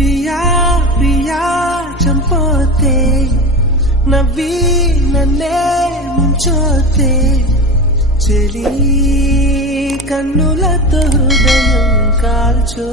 ప్రియా ప్రియా చంపోతే నవ్వి నన్నే ముంచోతే చెలి కన్నులతో హృదయం కాల్చో